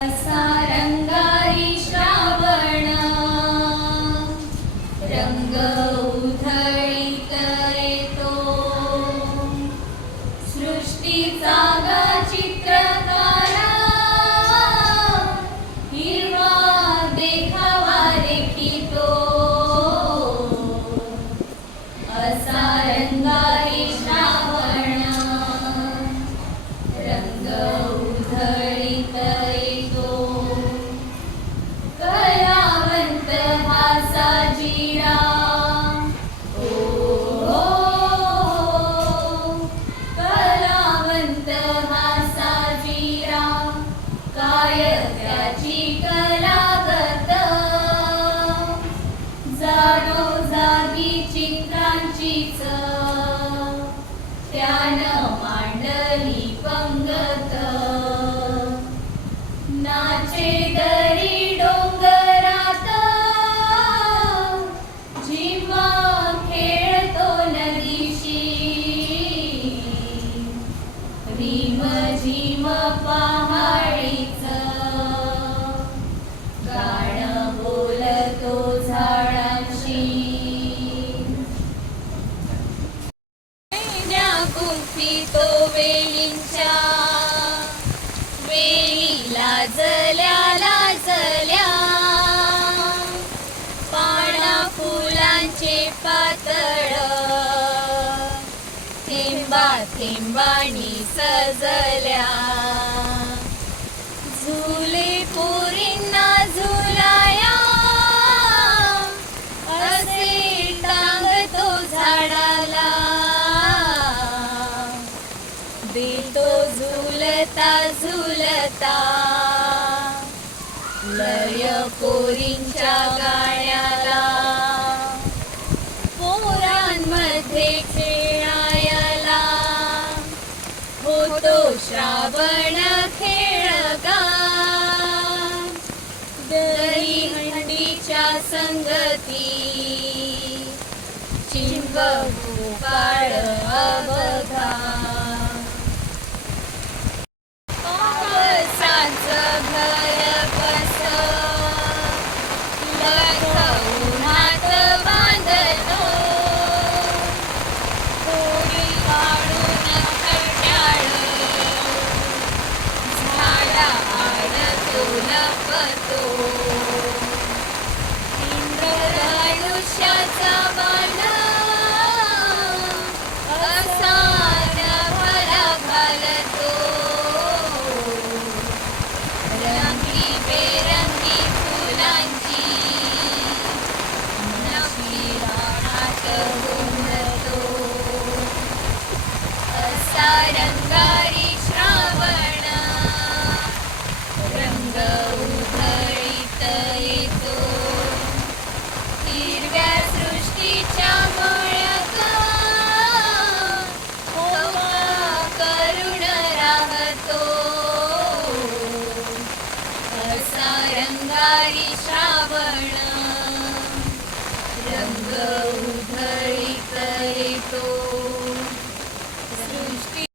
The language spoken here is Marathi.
Yes, मांडली पंगत नाचे कुंफी तो वेलींच्या वेली लाजल्या लाजल्या पाना फुलांचे पातळ. थेंबा थेंबाणी सजल्या. झुलता झुलता. लय पोरींच्या गाण्याला. पोरांमध्ये खेळायला. होतो श्रावण संगती. चिंब पाळ दाखवतो इंद्रायुष्याचा बाला असाना भरा घालतो. रंगी बेरंगी